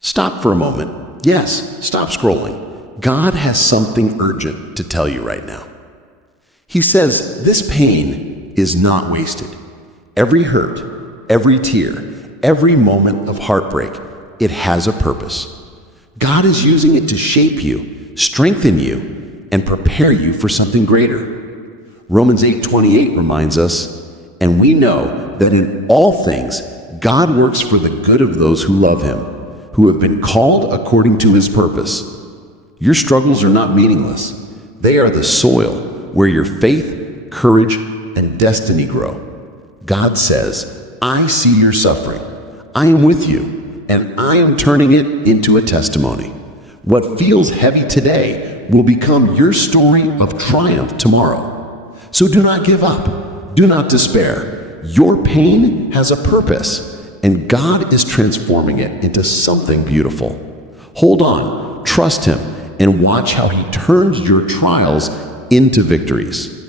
Stop for a moment. Yes, stop scrolling. God has something urgent to tell you right now. He says this pain is not wasted. Every hurt, every tear, every moment of heartbreak, it has a purpose. God is using it to shape you, strengthen you, and prepare you for something greater. Romans 8:28 reminds us, and we know that in all things, God works for the good of those who love him, who have been called according to his purpose. Your struggles are not meaningless. They are the soil where your faith, courage, and destiny grow. God says, I see your suffering. I am with you, and I am turning it into a testimony. What feels heavy today will become your story of triumph tomorrow. So do not give up. Do not despair. Your pain has a purpose, and God is transforming it into something beautiful. Hold on, trust him, and watch how he turns your trials into victories.